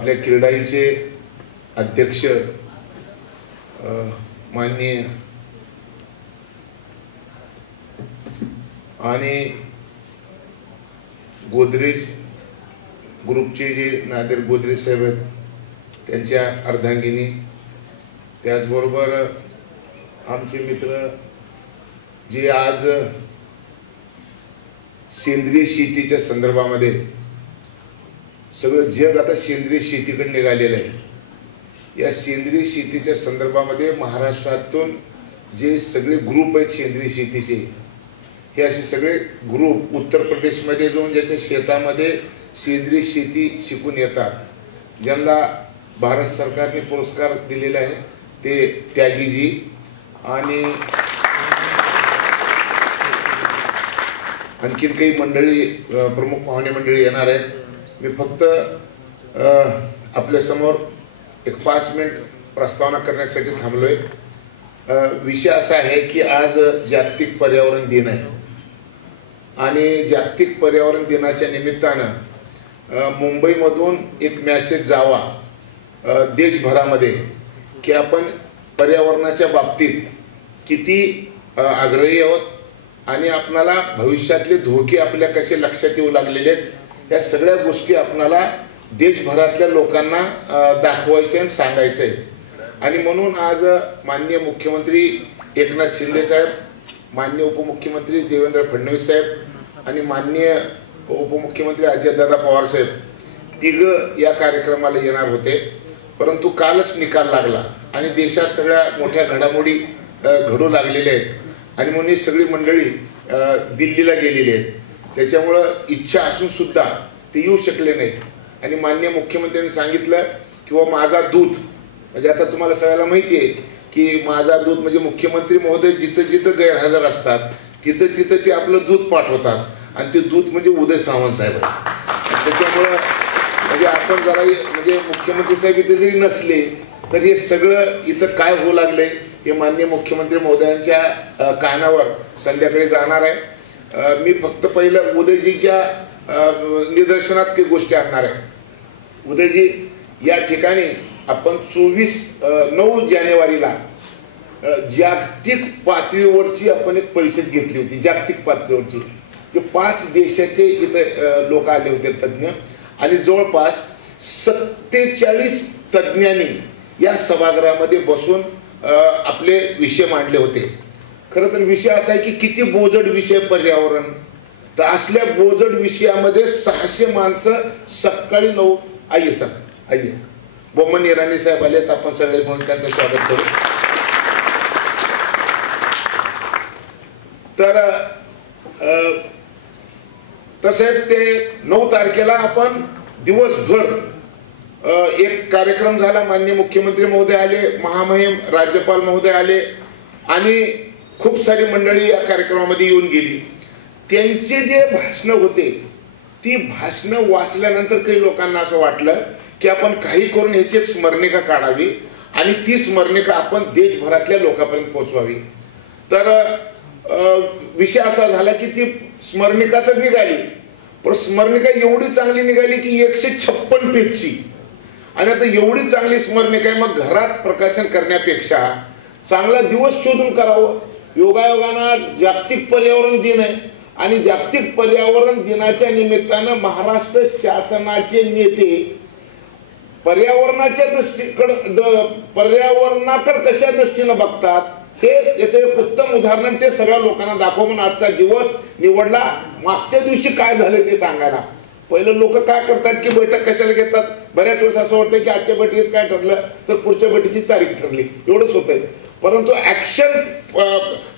आपल्या क्रीडाईचे अध्यक्ष माननीय आणि गोदरेज ग्रुपचे जे नादेर गोदरेज साहेब आहेत त्यांच्या अर्धांगिनी, त्याचबरोबर आमचे मित्र जे आज सेंद्रिय शेतीच्या संदर्भामध्ये सगळं जग आता सेंद्रिय शेतीकडे निघालेलं आहे। या सेंद्रिय शेतीच्या संदर्भामध्ये महाराष्ट्रातून जे सगळे ग्रुप आहेत सेंद्रिय शेतीचे, हे असे सगळे ग्रुप उत्तर प्रदेशमध्ये जाऊन ज्याच्या शेतामध्ये सेंद्रिय शेती शिकून येतात, ज्यांना भारत सरकारने पुरस्कार दिलेला आहे ते त्यागीजी आणि आणखीन काही मंडळी, प्रमुख पाहुणे मंडळी येणार आहेत। मी फक्त आपल्यासमोर एक 5 मिनिट प्रस्तावना करण्यासाठी थांबलोय। विषय असा आहे की आज जागतिक पर्यावरण दिन आहे आणि जागतिक पर्यावरण दिनाच्या निमित्तानं मुंबईमधून एक मेसेज जावा देशभरामध्ये की आपण पर्यावरणाच्या बाबतीत किती आग्रही आहोत आणि आपणाला भविष्यातले धोके आपल्या कसे लक्षात येऊ लागलेले आहेत, या सगळ्या गोष्टी आपणाला देशभरातल्या लोकांना दाखवायचे आणि सांगायचे आहे। आणि म्हणून आज माननीय मुख्यमंत्री एकनाथ शिंदे साहेब, माननीय उपमुख्यमंत्री देवेंद्र फडणवीस साहेब आणि माननीय उपमुख्यमंत्री अजितदादा पवार साहेब तिघं या कार्यक्रमाला येणार होते, परंतु कालच निकाल लागला आणि देशात सगळ्या मोठ्या घडामोडी घडू लागलेल्या आहेत आणि म्हणून ही सगळी मंडळी दिल्लीला गेलेली आहेत। त्याच्यामुळं इच्छा असून सुद्धा ते येऊ शकले नाहीत आणि माननीय मुख्यमंत्र्यांनी सांगितलं की माझा दूत, म्हणजे आता तुम्हाला सगळ्याला माहिती आहे की माझा दूत म्हणजे मुख्यमंत्री महोदय जिथं जिथं गैरहजर असतात तिथं तिथं ते आपलं दूत पाठवतात आणि ते दूत म्हणजे उदय सामंत साहेब आहे। त्याच्यामुळं म्हणजे आपण जरा म्हणजे मुख्यमंत्री साहेब इथे जरी नसले तर हे सगळं इथं काय होऊ लागले हे माननीय मुख्यमंत्री महोदयांच्या कानावर संध्याकाळी जाणार आहे। मी फक्त पहिलं उदयजीच्या निदर्शनात काही गोष्टी आणणार आहे। उदयजी, या ठिकाणी आपण 9 जानेवारीला जागतिक पातळीवरची आपण एक परिषद घेतली होती, जागतिक पातळीवरची। ते 5 देशाचे इथे लोक आले होते तज्ञ आणि जवळपास 47 तज्ञांनी या सभागृहामध्ये बसून आपले विषय मांडले होते। खरं तर विषय असा आहे की किती बोजड विषय पर्यावरण, तर असल्या बोजड विषयामध्ये 600 माणसं सकाळी 9 आइए सर आइए बोमन इराणी साहेब आलेत, आपण सगळे म्हणून त्यांचं स्वागत करू। तर साहेब ते 9 तारखेला आपण दिवसभर एक कार्यक्रम झाला, माननीय मुख्यमंत्री महोदय आले, महामहिम राज्यपाल महोदय आले आणि खूप सारी मंडळी या कार्यक्रमामध्ये येऊन गेली। त्यांचे जे भाषण होते ती भाषणं वाचल्यानंतर काही लोकांना असं वाटलं की आपण काही करून ह्याची एक स्मरणिका काढावी आणि ती स्मरणिका आपण देशभरातल्या लोकांपर्यंत पोहोचवावी। तर विषय असा झाला की ती स्मरणिका तर निघाली, पण स्मरणिका एवढी चांगली निघाली की 156 पेजची, आणि आता एवढी चांगली स्मरणिका आहे, मग घरात प्रकाशन करण्यापेक्षा चांगला दिवस शोधून करावं। योगायोगानं जागतिक पर्यावरण दिन आहे आणि जागतिक पर्यावरण दिनाच्या निमित्तानं महाराष्ट्र शासनाचे नेते पर्यावरणाच्या पर्यावरणाकडे कशा दृष्टीने बघतात हे त्याचं एक उत्तम उदाहरण ते सगळ्या लोकांना दाखव म्हणून आजचा दिवस निवडला। मागच्या दिवशी काय झाले ते सांगायला। पहिलं लोक काय करतात की बैठक कशाला घेतात, बऱ्याच वेळेस असं वाटतं की आजच्या बैठकीत काय ठरलं तर पुढच्या बैठकीची तारीख ठरली, एवढंच होतंय। परंतु ऍक्शन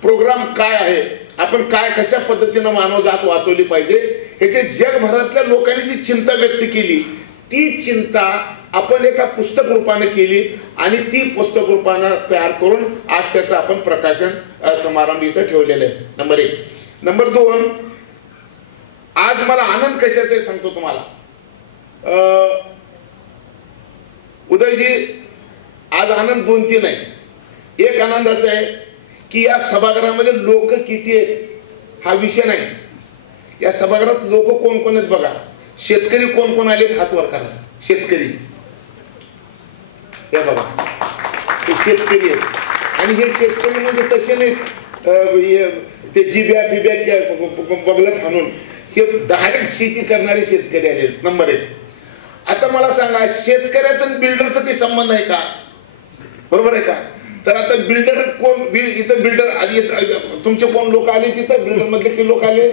प्रोग्राम काय आहे, आपण काय कशा पद्धतीनं मानवजात वाचवली पाहिजे ह्याचे जगभरातल्या लोकांनी जी चिंता व्यक्त केली ती चिंता आपण एका पुस्तक रूपाने केली आणि ती पुस्तक रूपाने तयार करून आज त्याचं आपण प्रकाशन समारंभ इथं ठेवलेलं आहे। नंबर 1। नंबर 2, आज मला आनंद कशाचा सांगतो तुम्हाला। उदयजी, आज आनंद 2-3 आहे। एक आनंद असा आहे की या सभागृहामध्ये लोक किती आहेत हा विषय नाही, या सभागृहात लोक कोण कोण आहेत बघा। शेतकरी कोण कोण आले हात वर करा। शेतकरी हे बघा हे शेतकरी आहेत आणि हे शेतकरी म्हणजे तसे नाही ते जिब्या बिब्या बगलत हाणून हे डायरेक्ट शेती करणारे शेतकरी आले. नंबर 1. आता मला सांगा शेतकऱ्याचा आणि बिल्डरचा काही संबंध आहे का? बरोबर आहे का? तर आता बिल्डर कोण? इथं बिल्डर आधी तुमचे कोण लोक आले तिथं? बिल्डर मधले काही लोक आले,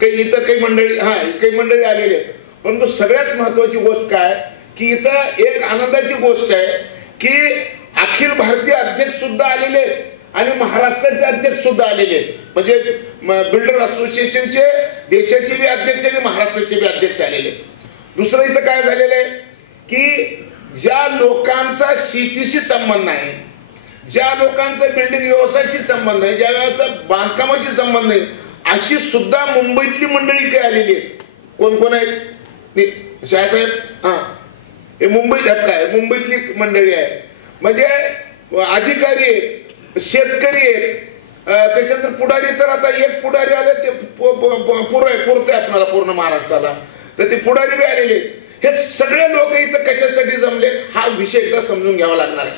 काही इथं काही मंडळी, हा काही मंडळी आलेले. परंतु सगळ्यात महत्वाची गोष्ट काय की इथं एक आनंदाची गोष्ट आहे की अखिल भारतीय अध्यक्ष सुद्धा आलेले आणि महाराष्ट्राचे अध्यक्ष सुद्धा आलेले. म्हणजे बिल्डर असोसिएशनचे देशाचे बी अध्यक्ष आणि महाराष्ट्राचे बी अध्यक्ष आलेले. दुसरं इथं काय झालेलं आहे की ज्या लोकांचा शेतीशी संबंध नाही, ज्या लोकांचा बिल्डिंग व्यवसायाशी संबंध नाही, ज्या वेळेचा बांधकामाशी संबंध नाही, अशी सुद्धा मुंबईतली मंडळी काय आलेली आहे. कोण कोण आहेत? शाहसाहेब, हा हे मुंबईत काय मुंबईतली मंडळी आहे. म्हणजे अधिकारी आहेत, शेतकरी आहेत, त्याच्यानंतर पुढारी. तर आता एक पुढारी आले ते पुरते आपल्याला पूर्ण महाराष्ट्राला, तर ते पुढारी बी आलेले. हे सगळे लोक इथं कशासाठी जमले हा विषय एकदा समजून घ्यावा लागणार आहे.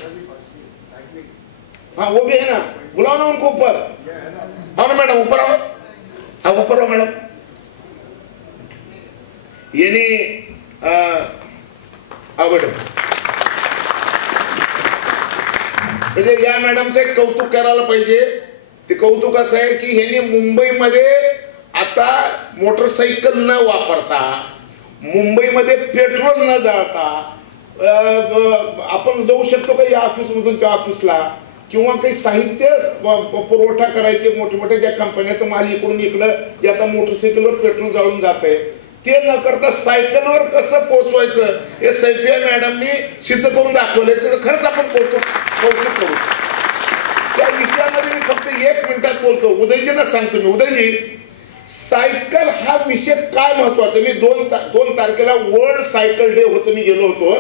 हाँ वो भी है ना, बुलाओ ना उनको ऊपर. हाँ ना मैडम, ऊपर आओ. हाँ ऊपर आओ मैडम. यानी आवड म्हणजे या मॅडमचं एक कौतुक करायला पाहिजे. ते कौतुक असं आहे की ह्यांनी मुंबईमध्ये आता मोटरसायकल न वापरता, मुंबईमध्ये पेट्रोल न जाळता आपण जाऊ शकतो का या ऑफिसमधून त्या ऑफिसला, किंवा काही साहित्य पुरवठा करायचे मोठे मोठे ज्या कंपन्याचं माल इकडून इकडं जे आता मोटरसायकलवर पेट्रोल जाळून जात आहे ते न करता सायकलवर कसं पोहोचवायचं हे सैफिया मॅडमनी सिद्ध करून दाखवलंय. त्याचं खरंच आपण कौतुक करू. त्या विषयामध्ये मी फक्त 1 मिनिटात बोलतो. उदयजींना सांगतो मी, उदयजी सायकल हा विषय काय महत्वाचा. मी 2 तारखेला वर्ल्ड सायकल डे होतं, मी गेलो होतो.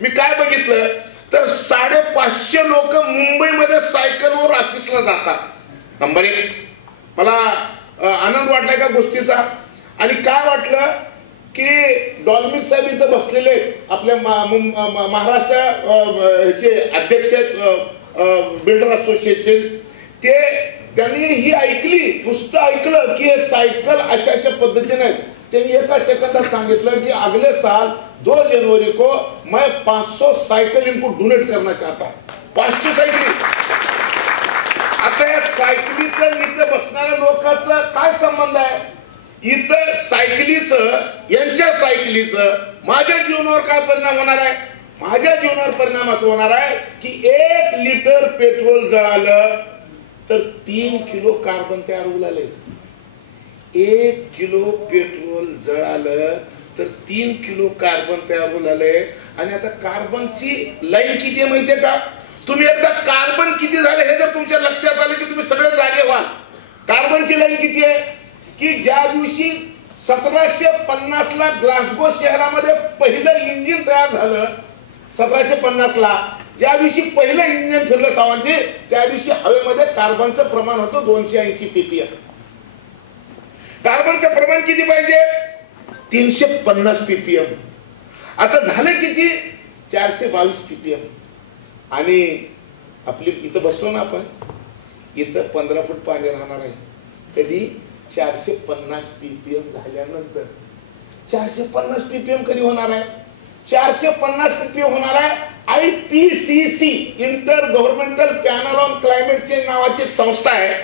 मी काय बघितलं तर 550 लोक मुंबईमध्ये सायकलवर ऑफिसला जातात. नंबर 1 मला आनंद वाटलाय का गोष्टीचा. आणि काय वाटलं की डॉल्मिक साहेब इथं बसलेले आपल्या महाराष्ट्र ह्याचे अध्यक्ष आहेत बिल्डर असोसिएशन, त्यांनी ही ऐकली, नुसतं ऐकलं की हे सायकल अशा पद्धतीने. त्यांनी एका सेकंदात सांगितलं की अगले साल 2 जनवरी को मैं 500 साइकिल इनको डोनेट करना चाहता हूं. 500 सायकली. आता या सायकलीचं इथं बसणाऱ्या लोकांचा काय संबंध आहे? इथं सायकलीचं, यांच्या सायकलीचं माझ्या जीवनावर काय परिणाम होणार आहे? माझ्या जीवनावर परिणाम असं होणार आहे की 1 लिटर पेट्रोल जळालं तर 3 किलो कार्बन तयार होऊ लागले. 1 किलो पेट्रोल जळालं तर 3 किलो कार्बन तयार होऊ लागले. आणि आता कार्बनची लाईन किती आहे माहितीये का? तुम्ही एकदा कार्बन किती झाले हे जर तुमच्या लक्षात आलं की तुम्ही सगळे जागे व्हाल. कार्बनची लाईन किती आहे की ज्या दिवशी 1750 ला ग्लासगो शहरामध्ये पहिलं इंजिन तयार झालं, 1750 ला ज्या दिवशी पहिलं इंजिन फिरलं सावंतजी, त्या दिवशी हवेमध्ये कार्बनचं प्रमाण होतं 280 ppm. कार्बनचं प्रमाण किती पाहिजे? 350 ppm. आता झालं किती? 422 ppm. आणि आपली इथं बसलो ना आपण, इथं 15 फूट पाणी राहणार आहे. कधी? 450 ppm झाल्यानंतर. 450 ppm कधी होणार आहे? 450 ppm होणार आहे IPCC, inter governmental panel on climate change नावाची एक संस्था आहे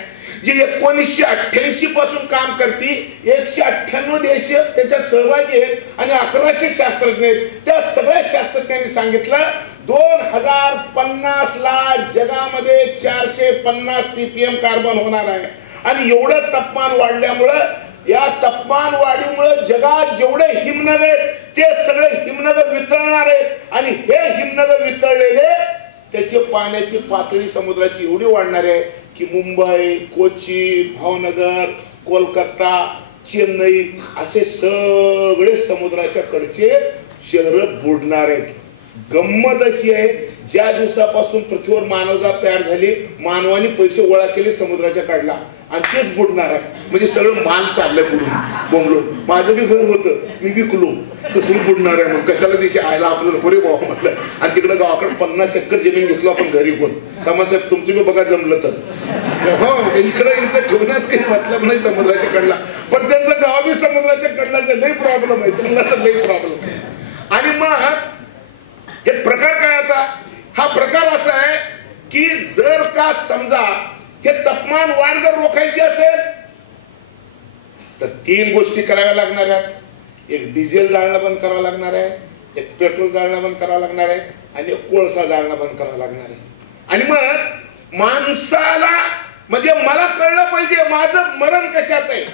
जी 1988 पासून काम करते. 198 देश त्याच्यात सहभागी आहेत आणि 1100 शास्त्रज्ञ आहेत. त्या सगळ्या शास्त्रज्ञांनी सांगितलं 2050 ला जगामध्ये 450 ppm कार्बन होणार आहे. आणि एवढं तापमान वाढल्यामुळं, या तापमान वाढीमुळे जगात जेवढे हिमनग आहेत ते सगळे हिमनग वितळणार आहेत. आणि हे हिमनग वितळलेले त्याची पाण्याची पातळी समुद्राची एवढी वाढणार आहे की मुंबई, कोची, भावनगर, कोलकाता, चेन्नई असे सगळे समुद्राच्या कडचे शहर बुडणार आहेत. गंमत अशी आहे, ज्या दिवसापासून पृथ्वीवर मानवजात तयार झाली, मानवाने पैसे गोळा केले समुद्राच्या काढला. आणि तेच बुडणार आहे. म्हणजे सगळं मान चाललंय बुडून बोंबलो. माझं बी घर होतं, मी विकलो, कसं बुडणार आहे. मग कशाला दिवशी आयला आपल्याला पुरे भाव म्हटलं. आणि तिकडे गावाकडे 50 एकर जमीन घेतलो आपण घरी कोण. साहेब तुमचं बी बघा जमलं तर. हो, इथं ठेवण्यात काही मतलब नाही समुद्राच्या कडला. पण त्यांचं गाव बी समुद्राच्या कडला लई प्रॉब्लेम आहे, त्यांना तर लई प्रॉब्लेम आहे. आणि मग हे प्रकार काय आता, हा प्रकार असा आहे की जर का समजा हे तापमान वाढ जर रोखायची असेल तर 3 गोष्टी कराव्या लागणार आहेत. एक डिझेल जाळणं बंद करावं लागणार आहे, एक पेट्रोल जाळणं बंद करावं लागणार आहे आणि एक कोळसा जाळणं बंद करावं लागणार आहे. आणि मग माणसाला म्हणजे मला कळलं पाहिजे माझं मरण कशात आहे.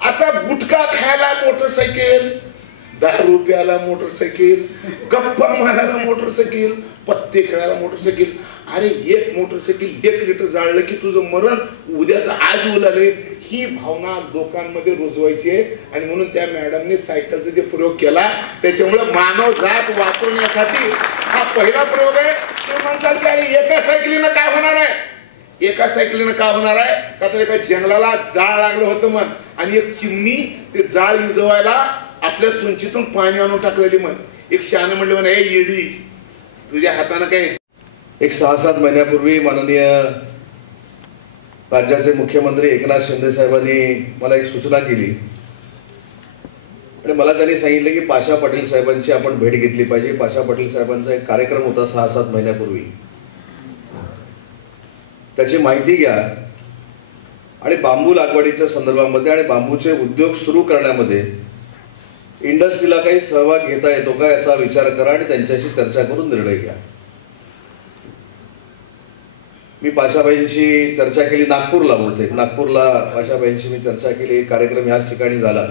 आता गुटखा खायला मोटरसायकल, 10 रुपयाला मोटरसायकल, गप्पा मारायला मोटरसायकल, पत्ते खेळायला मोटरसायकल. अरे एक मोटरसायकल 1 लिटर जाळलं की तुझं मरण उद्याचं आज उलाले. ही भावना लोकांमध्ये रुजवायची आहे. आणि म्हणून त्या मॅडमने सायकलचा जे प्रयोग केला त्याच्यामुळे मानव जात वाचवण्यासाठी हा पहिला प्रयोग आहे. ते म्हणतात की अरे एका सायकलीनं काय होणार आहे, एका सायकलीनं काय होणार आहे का तर एका जंगलाला जाळ लागलं होतं मन आणि एक चिमणी ते जाळ इजवायला आपल्या चुंचीतून पाणी आणून टाकलेली म्हण. एक शहाणं म्हणलं म्हणे, हे येडी तुझ्या हातानं काय. एक 6-7 महिन्यापूर्वी माननीय राज्याचे मुख्यमंत्री एकनाथ शिंदे साहेबांनी मला एक सूचना केली आणि मला त्यांनी सांगितलं की पाशा पाटील साहेबांची आपण भेट घेतली पाहिजे. पाशा पाटील साहेबांचा एक कार्यक्रम होता 6-7 महिन्यापूर्वी, त्याची माहिती घ्या आणि बांबू लागवडीच्या संदर्भामध्ये आणि बांबूचे उद्योग सुरू करण्यामध्ये इंडस्ट्रीला काही सहभाग घेता येतो का याचा विचार करा आणि त्यांच्याशी चर्चा करून निर्णय घ्या. मी पाशाबाईंशी चर्चा केली, नागपूरला बोलते, नागपूरला पाशाबाईंशी मी चर्चा केली. एक कार्यक्रम याच ठिकाणी झाला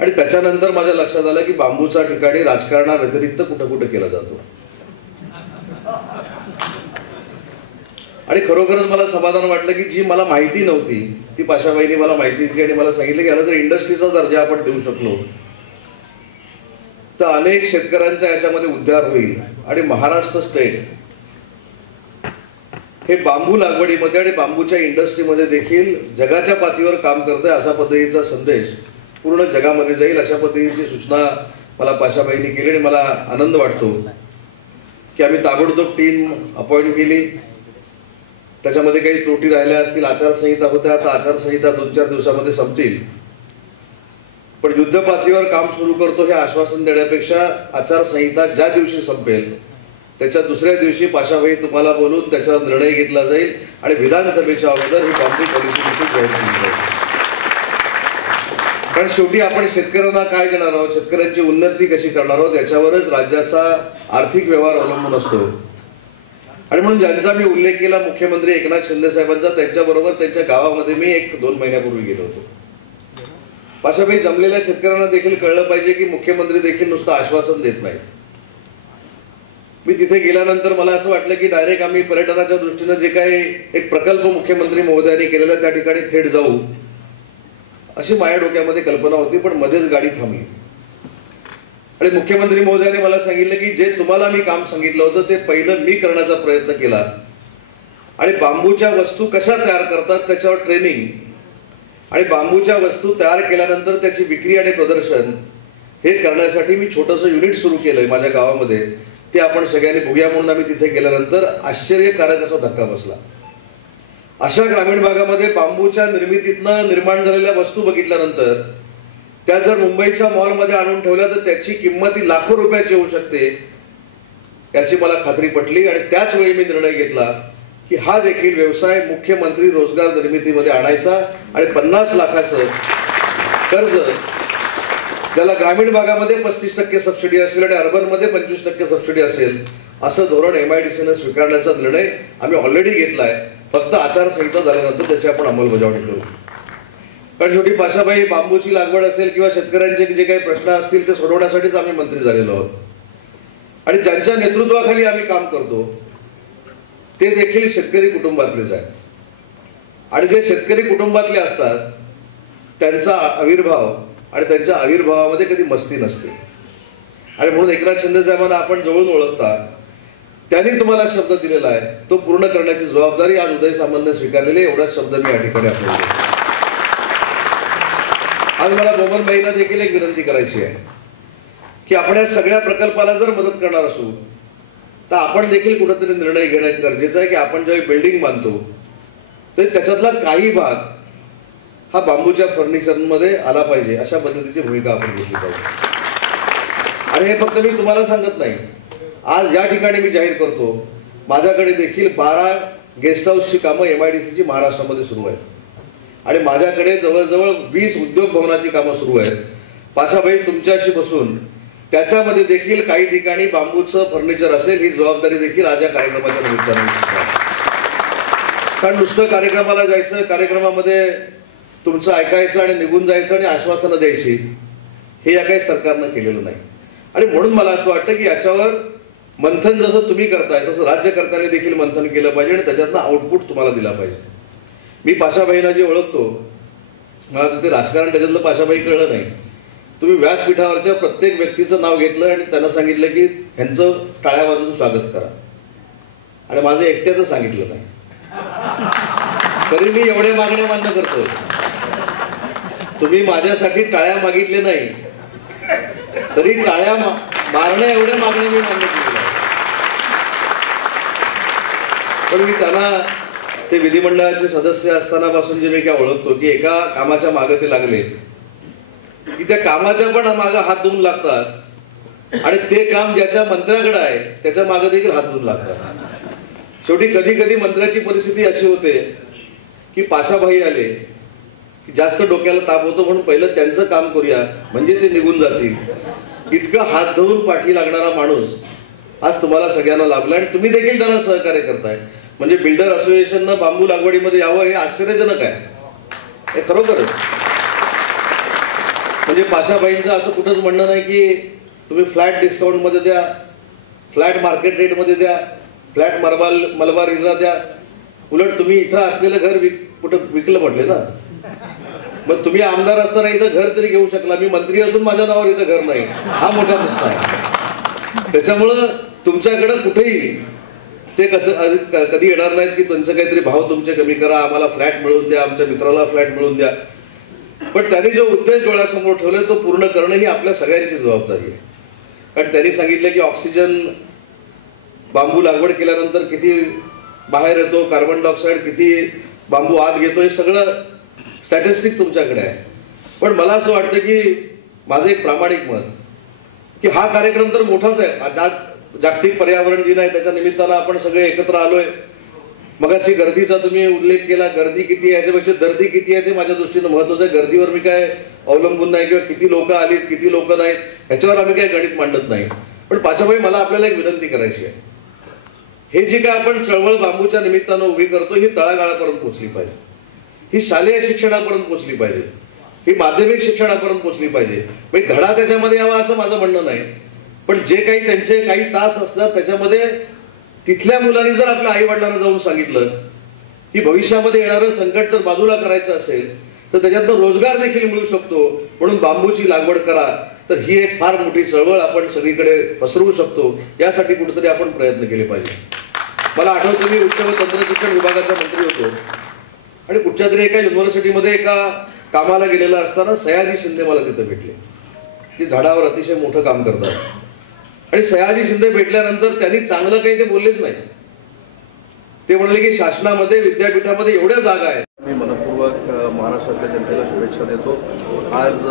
आणि त्याच्यानंतर माझ्या लक्षात आलं की बांबूचा ठिकाणी राजकारणाव्यतिरिक्त कुठं कुठं केला जातो. आणि खरोखरच मला समाधान वाटलं की जी मला माहिती नव्हती ती पाशाबाईंनी मला माहिती दिली आणि मला सांगितलं की याला जर इंडस्ट्रीचा दर्जा आपण देऊ शकलो तर अनेक शेतकऱ्यांचा याच्यामध्ये उद्धार होईल. आणि महाराष्ट्र स्टेट हे बांबू लागवडीमध्ये आणि बांबूच्या इंडस्ट्रीमध्ये देखील जगाच्या पातळीवर काम करतंय अशा पद्धतीचा संदेश पूर्ण जगामध्ये जाईल अशा पद्धतीची सूचना मला पाशाबाईंनी केली. आणि मला आनंद वाटतो की आम्ही ताबडतोब टीम अपॉइंट केली. त्याच्यामध्ये काही त्रुटी राहिल्या असतील, आचारसंहिता होत्या, आता आचारसंहिता 2-4 दिवसामध्ये संपतील. पण युद्ध पातळीवर काम सुरू करतो हे आश्वासन देण्यापेक्षा आचारसंहिता ज्या दिवशी संपेल त्याच्या दुसऱ्या दिवशी पाशाबाई तुम्हाला बोलून त्याचा निर्णय घेतला जाईल आणि विधानसभेच्या अगोदर ही बांबू पॉलिसी देखील जाहीर केली जाईल. कारण शेवटी आपण शेतकऱ्यांना काय देणार आहोत, शेतकऱ्यांची उन्नती कशी करणार आहोत याच्यावरच राज्याचा आर्थिक व्यवहार अवलंबून असतो. आणि म्हणून ज्यांचा मी उल्लेख केला मुख्यमंत्री एकनाथ शिंदे साहेबांचा, त्यांच्याबरोबर त्यांच्या गावामध्ये मी 1-2 महिन्यापूर्वी गेलो होतो. पाशाबाई जमलेल्या शेतकऱ्यांना देखील कळलं पाहिजे की मुख्यमंत्री देखील नुसतं आश्वासन देत नाहीत. मी तिथे गेल्यानंतर मला असं वाटलं की डायरेक्ट आम्ही पर्यटनाच्या दृष्टीनं जे काही एक प्रकल्प मुख्यमंत्री महोदयांनी केलेला त्या ठिकाणी थेट जाऊ अशी माझ्या डोक्यामध्ये कल्पना होती. पण मध्येच गाडी थांबली आणि मुख्यमंत्री महोदयांनी मला सांगितलं की जे तुम्हाला मी काम सांगितलं होतं ते पहिलं मी करण्याचा प्रयत्न केला आणि बांबूच्या वस्तू कशा तयार करतात त्याच्यावर ट्रेनिंग आणि बांबूच्या वस्तू तयार केल्यानंतर त्याची विक्री आणि प्रदर्शन हे करण्यासाठी मी छोटंसं युनिट सुरू केलंय माझ्या गावामध्ये. ते आपण सगळ्यांनी बघूया म्हणून आम्ही तिथे गेल्यानंतर आश्चर्यकारक असा धक्का बसला. अशा ग्रामीण भागामध्ये बांबूच्या निर्मितीतनं निर्माण झालेल्या वस्तू बघितल्यानंतर त्या जर मुंबईच्या मॉलमध्ये आणून ठेवल्या तर त्याची किंमत ही लाखो रुपयाची होऊ शकते याची मला खात्री पटली. आणि त्याच वेळी मी निर्णय घेतला की हा देखील व्यवसाय मुख्यमंत्री रोजगार निर्मितीमध्ये आणायचा आणि 50 लाखाचं कर्ज ज्याला ग्रामीण भागामध्ये 35% सबसिडी असेल आणि अर्बनमध्ये 25% सबसिडी असेल असं धोरण MIDCनं स्वीकारण्याचा निर्णय आम्ही ऑलरेडी घेतलाय. फक्त आचारसंहिता झाल्यानंतर त्याची आपण अंमलबजावणी करू. कारण शेवटी पाशाबाई बांबूची लागवड असेल किंवा शेतकऱ्यांचे जे काही प्रश्न असतील ते सोडवण्यासाठीच आम्ही मंत्री झालेलो आहोत. आणि ज्यांच्या नेतृत्वाखाली आम्ही काम करतो ते देखील शेतकरी कुटुंबातलेच आहेत. आणि जे शेतकरी कुटुंबातले असतात त्यांचा आविर्भाव आणि त्यांच्या आविर्भावामध्ये कधी मस्ती नसते. आणि म्हणून एकनाथ शिंदे साहेबांना आपण जवळून ओळखता त्यांनी तुम्हाला शब्द दिलेला आहे तो पूर्ण करण्याची जबाबदारी आज उदय सामंतने स्वीकारलेली आहे. एवढाच शब्द मी या ठिकाणी आपल्याला देतो. आज मला गोमनबाईंना देखील एक विनंती करायची आहे की आपण या सगळ्या प्रकल्पाला जर मदत करणार असू तर आपण देखील कुठेतरी निर्णय घेणं गरजेचं आहे की आपण ज्यावेळी बिल्डिंग बांधतो तर त्याच्यातला काही भाग हा बांबूच्या फर्निचरमध्ये आला पाहिजे अशा पद्धतीची भूमिका आपण घेतली पाहिजे. आणि हे फक्त मी तुम्हाला सांगत नाही, आज या ठिकाणी मी जाहीर करतो माझ्याकडे देखील 12 गेस्ट हाऊसची कामं MIDCची महाराष्ट्रामध्ये सुरू आहेत आणि माझ्याकडे जवळजवळ 20 उद्योग भवनाची कामं सुरू आहेत. पाशाबाई तुमच्याशी बसून त्याच्यामध्ये देखील काही ठिकाणी बांबूचं फर्निचर असेल ही जबाबदारी देखील आज या कार्यक्रमाच्या निमित्ताने. कारण नुसतं कार्यक्रमाला जायचं, कार्यक्रमामध्ये तुमचं ऐकायचं आणि निघून जायचं आणि आश्वासनं द्यायची हे या काही सरकारनं केलेलं नाही. आणि म्हणून मला असं वाटतं की याच्यावर मंथन जसं तुम्ही करताय तसं राज्यकर्त्यांनी देखील मंथन केलं पाहिजे आणि त्याच्यातनं आउटपुट तुम्हाला दिला पाहिजे. मी पाशाबाईंना जे ओळखतो मला तिथे राजकारण त्याच्यातलं पाशाबाई कळलं नाही. तुम्ही व्यासपीठावरच्या प्रत्येक व्यक्तीचं नाव घेतलं आणि त्यांना सांगितलं की ह्यांचं टाळ्या वाजवून स्वागत करा आणि माझं एकट्याचं सांगितलं नाही. तरी मी एवढे मागण्या मान्य करतोय. तुम्ही माझ्यासाठी टाळ्या मागितले नाही तरी टाळ्या मारण्या एवढ्या मागण्या मी मान्य केलेल्या. पण मी त्यांना ते विधिमंडळाचे सदस्य असतानापासून जे मी काय ओळखतो की एका कामाच्या मागे ते लागले की त्या कामाच्या पण मागे हात धुवून लागतात आणि ते काम ज्याच्या मंत्र्याकडे आहे त्याच्या मागे देखील हात धुवून लागतात. शेवटी कधी कधी मंत्र्याची परिस्थिती अशी होते की पाशाबाई आले की जास्त डोक्याला ताप होतो म्हणून पहिलं त्यांचं काम करूया म्हणजे ते निघून जातील. इतकं हात धुवून पाठी लागणारा माणूस आज तुम्हाला सगळ्यांना लाभला आणि तुम्ही देखील त्यांना सहकार्य करताय. म्हणजे बिल्डर असोसिएशननं बांबू लागवडीमध्ये यावं हे आश्चर्यजनक आहे. हे खरोखरच म्हणजे पाशाबाईंचं असं कुठंच म्हणणं नाही की तुम्ही फ्लॅट डिस्काउंटमध्ये द्या, फ्लॅट मार्केट रेटमध्ये द्या, फ्लॅट मलबार हिजरा द्या. उलट तुम्ही इथं असलेलं घर कुठं विकलं म्हटले ना. मग तुम्ही आमदार असताना इथं घर तरी घेऊ शकला. मी मंत्री असून माझ्या नावावर इथं घर नाही हा मोठा प्रश्न आहे. त्याच्यामुळं तुमच्याकडं कुठेही ते कसं कधी येणार नाहीत की तुमचं काहीतरी भाव तुमचे कमी करा, आम्हाला फ्लॅट मिळवून द्या, आमच्या मित्राला फ्लॅट मिळवून द्या. पण त्यांनी जो उद्देश डोळ्यासमोर ठेवले तो पूर्ण करणं ही आपल्या सगळ्यांची जबाबदारी आहे. कारण त्यांनी सांगितलं की ऑक्सिजन बांबू लागवड केल्यानंतर किती बाहेर येतो, कार्बन डायऑक्साईड किती बांबू आत घेतो, हे सगळं स्टॅटिस्टिक तुमच्याकडे आहे. पण मला असं वाटतं की माझं एक प्रामाणिक मत की हा कार्यक्रम तर मोठाच आहे. जागतिक पर्यावरण दिन आहे, त्याच्या निमित्तानं आपण सगळे एकत्र आलोय. मगाशी गर्दीचा तुम्ही उल्लेख केला, गर्दी किती आहे याच्यापेक्षा दर्दी किती आहे ते माझ्या दृष्टीनं महत्वाचं आहे. गर्दीवर मी काय अवलंबून नाही किंवा किती लोक आलीत किती लोक नाहीत ह्याच्यावर आम्ही काही गणित मांडत नाही. पण पाशाबाई मला आपल्याला एक विनंती करायची आहे. हे जी काय आपण चळवळ बांबूच्या निमित्तानं उभी करतो ही तळागाळापर्यंत पोहोचली पाहिजे, ही शालेय शिक्षणापर्यंत पोहोचली पाहिजे, ही माध्यमिक शिक्षणापर्यंत पोहोचली पाहिजे. म्हणजे धडा त्याच्यामध्ये यावा असं माझं म्हणणं नाही. पण जे काही त्यांचे काही तास असतात त्याच्यामध्ये तिथल्या मुलांनी जर आपल्या आई वडिलांना जाऊन सांगितलं की भविष्यामध्ये येणारं संकट जर बाजूला करायचं असेल तर त्याच्यातनं रोजगार देखील मिळू शकतो म्हणून बांबूची लागवड करा, तर ही एक फार मोठी चळवळ आपण सगळीकडे पसरवू शकतो. यासाठी कुठेतरी आपण प्रयत्न केले पाहिजे. मला आठवतं मी उच्च व तंत्रशिक्षण विभागाचा मंत्री होतो आणि कुठच्या तरी एका युनिव्हर्सिटीमध्ये एका कामाला गेलेला असताना सयाजी शिंदे मला तिथे भेटले, जे झाडावर अतिशय मोठं काम करतात. आणि सयाजी शिंदे भेटल्यानंतर त्यांनी चांगलं काही ते बोललेच नाही. ते म्हणाले की शासनामध्ये विद्यापीठामध्ये एवढ्या जागा आहेत. मी मनपूर्वक महाराष्ट्रातल्या जनतेला शुभेच्छा देतो. आज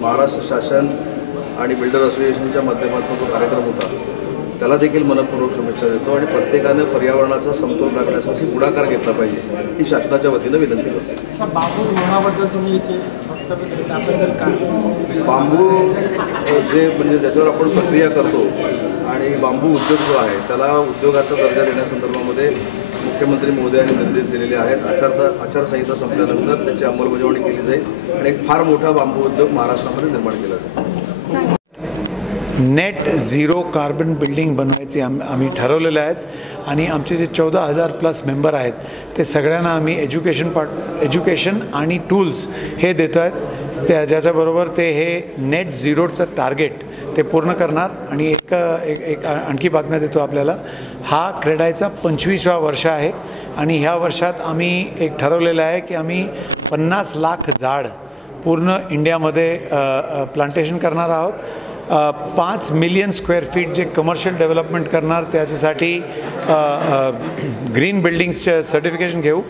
महाराष्ट्र शासन आणि बिल्डर असोसिएशनच्या माध्यमातून जो कार्यक्रम होता त्याला देखील मनपूर्वक शुभेच्छा देतो आणि प्रत्येकाने पर्यावरणाचा समतोल राखण्यासाठी पुढाकार घेतला पाहिजे ही शासनाच्या वतीनं विनंती करतो. बांबू धोरणाबद्दल तुम्ही इथे त्याबद्दल काय? बांबू जे म्हणजे ज्याच्यावर आपण प्रक्रिया करतो आणि बांबू उद्योग जो आहे त्याला उद्योगाचा दर्जा देण्यासंदर्भामध्ये मुख्यमंत्री महोदयांनी निर्देश दिलेले आहेत. आचारसंहिता संपल्यानंतर त्याची अंमलबजावणी केली जाईल आणि एक फार मोठा बांबू उद्योग महाराष्ट्रामध्ये निर्माण केला जाईल. नेट झिरो कार्बन बिल्डिंग बनवायची आम्ही ठरवलेलं आहेत आणि आमचे जे 14,000+ मेंबर आहेत ते सगळ्यांना आम्ही एज्युकेशन आणि टूल्स हे देतो आहेत ज्याच्याबरोबर ते हे नेट झिरोचं टार्गेट ते पूर्ण करणार. आणि एक आणखी बातम्या देतो आपल्याला. हा क्रेडायचा 25वा वर्ष आहे आणि ह्या वर्षात आम्ही एक ठरवलेलं आहे की आम्ही 50 लाख झाड पूर्ण इंडियामध्ये प्लांटेशन करणार आहोत. 5 मिलियन स्क्वेअर फीट जे कमर्शियल डेव्हलपमेंट करणार त्याच्यासाठी ग्रीन बिल्डिंग्सचे सर्टिफिकेशन घेऊ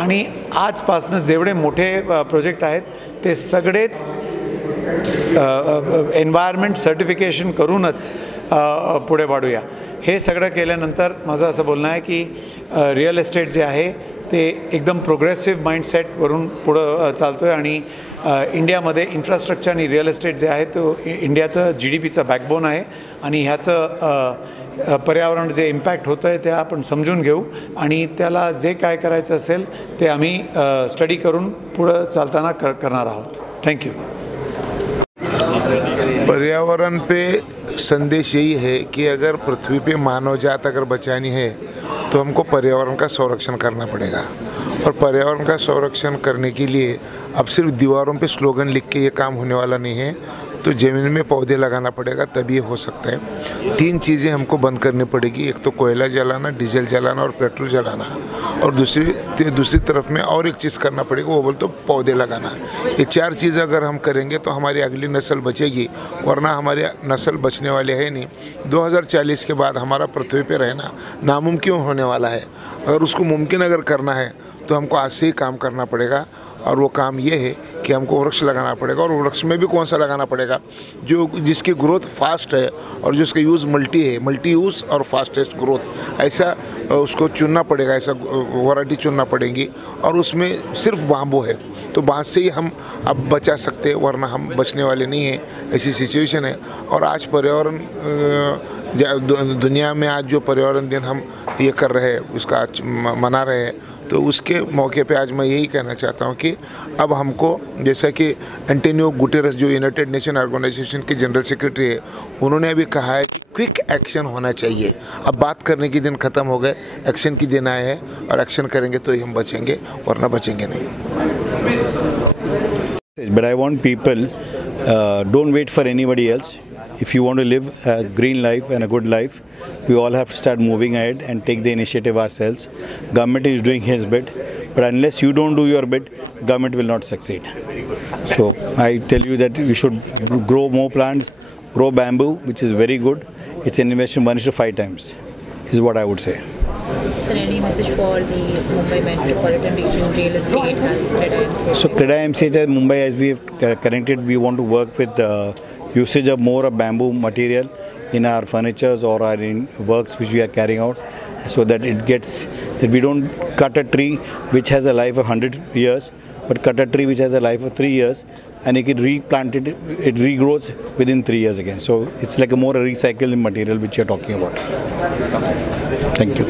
आणि आजपासनं जेवढे मोठे प्रोजेक्ट आहेत ते सगळेच एन्व्हायरमेंट सर्टिफिकेशन करूनच पुढे वाढूया. हे सगळं केल्यानंतर माझं असं बोलणं आहे की रिअल एस्टेट जे आहे ते एकदम प्रोग्रेसिव्ह माइंडसेटवरून पुढं चालतो आहे आणि इंडियामध्ये इन्फ्रास्ट्रक्चर आणि रिअल एस्टेट जे आहे तो इंडियाचं GDPचा बॅकबोन आहे आणि ह्याचं पर्यावरण जे इम्पॅक्ट होतं आहे ते आपण समजून घेऊ आणि त्याला जे काय करायचं असेल ते आम्ही स्टडी करून पुढं चालताना करणार आहोत. थँक्यू. पर्यावरण पे संदेश यही है कि अगर पृथ्वी पे मानव जात अगर बचानी है तो हमको पर्यावरण का संरक्षण करना पड़ेगा. और पर्यावरण का संरक्षण करने के लिए अब सिर्फ दीवारों पे स्लोगन लिख के ये काम होने वाला नहीं है. तो ज़मीन में पौधे लगाना पड़ेगा तभी ये हो सकता है. 3 चीज़ें हमको बंद करनी पड़ेगी. एक तो कोयला जलाना, डीजल जलाना और पेट्रोल जलाना. और दूसरी तरफ में और एक चीज़ करना पड़ेगा, वो बोलते पौधे लगाना. ये 4 चीज़ अगर हम करेंगे तो हमारी अगली नस्ल बचेगी, वरना हमारी नस्ल बचने वाले है नहीं. 2040 के बाद हमारा पृथ्वी पे रहना नामुमकिन होने वाला है. अगर उसको मुमकिन अगर करना है तो हमको आज से ही काम करना पड़ेगा. और वो काम ये है कि हमको वृक्ष लगाना पड़ेगा. और वृक्ष में भी कौन सा लगाना पड़ेगा, जिसकी ग्रोथ फास्ट है और जिसका यूज़ मल्टी यूज़ और फास्टेस्ट ग्रोथ, ऐसा उसको चुनना पड़ेगा. ऐसा वैरायटी चुनना पड़ेगी. और उसमें सिर्फ बाम्बू है तो बांस से ही हम अब बचा सकते हैं, वरना हम बचने वाले नहीं हैं. ऐसी सिचुएशन है. और आज पर्यावरण दुनिया में आज जो पर्यावरण दिन हम ये कर रहे हैं उसका आज मना रहे हैं, तो उसके मौके पे आज मैं यही कहना चाहता हूँ कि अब हमको, जैसा कि एंटोनियो गुटेरेस जो यूनाइटेड नेशन ऑर्गेनाइजेशन के जनरल सेक्रेटरी है, उन्होंने अभी कहा है कि क्विक एक्शन होना चाहिए. अब बात करने के दिन ख़त्म हो गए, एक्शन की दिन आए हैं और एक्शन करेंगे तो ही हम बचेंगे, वरना बचेंगे नहीं. But I want people, don't wait for anybody else. If you want to live a green life and a good life, we all have to start moving ahead and take the initiative ourselves. Government is doing his bit, but unless you don't do your bit, government will not succeed. So I tell you that we should grow more plants, grow bamboo, which is very good. It's an investment 1 to 5 times, is what I would say. Sir, any message for the Mumbai Metropolitan Region Real Estate as CREDA MCH? So CREDA MCH as Mumbai, as we have connected, we want to work with usage of more of bamboo material in our furnitures or our in works which we are carrying out, so that we don't cut a tree which has a life of 100 years, but cut a tree which has a life of 3 years, and you can replant it, it regrows within 3 years again. So it's like a more recycled material which you're talking about. Thank you.